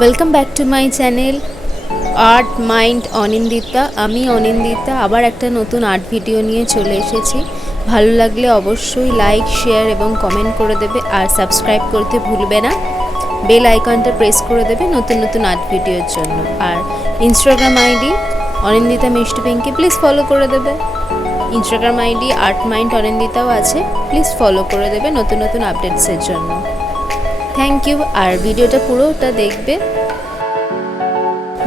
Welcome back to my channel art mind Anindita. আমি অনিন্দিতা আবার একটা নতুন আর্ট ভিডিও নিয়ে চলে এসেছি। ভালো লাগলে অবশ্যই লাইক, শেয়ার এবং কমেন্ট করে দেবে, আর সাবস্ক্রাইব করতে ভুলবে না। বেল আইকনটা প্রেস করে দেবে নতুন নতুন আর্ট ভিডিওর জন্য। আর ইনস্টাগ্রাম আইডি অনিন্দিতা মিষ্টি পিঙ্কি, প্লিজ ফলো করে দেবে। ইনস্টাগ্রাম আইডি আর্ট মাইন্ড অনিন্দিতাও আছে, প্লিজ ফলো করে দেবে নতুন নতুন আপডেটসের জন্য। Thank you. আর ভিডিওটা পুরোটা দেখবে।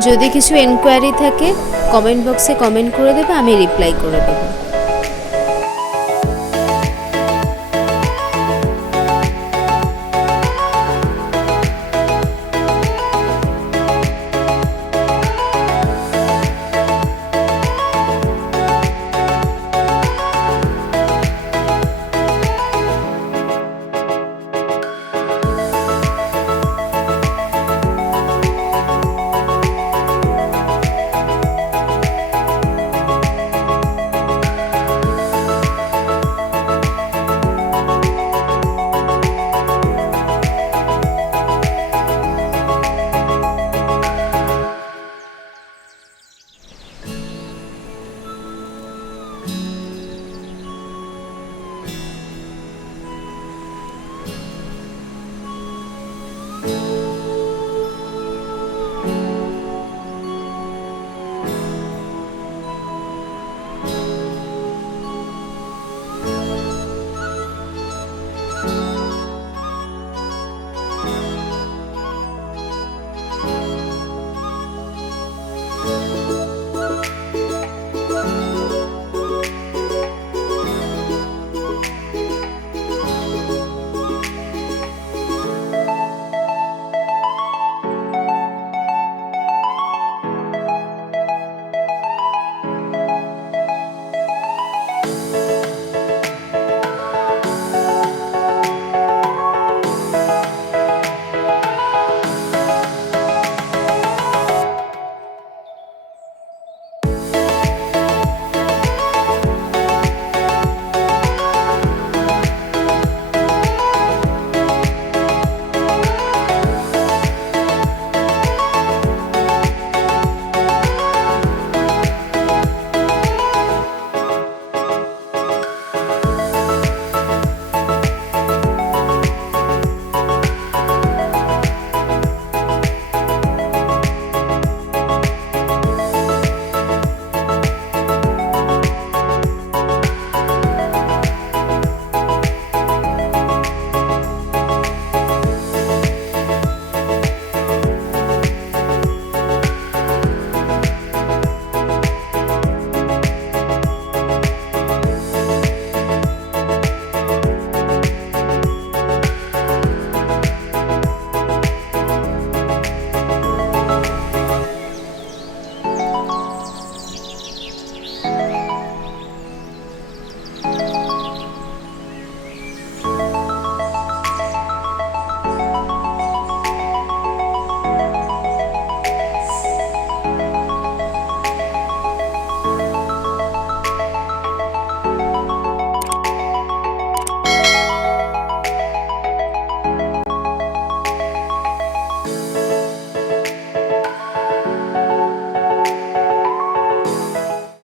যদি কিছু এনকোয়ারি থাকে কমেন্ট বক্সে কমেন্ট করে দেবে, আমি রিপ্লাই করে দেবো।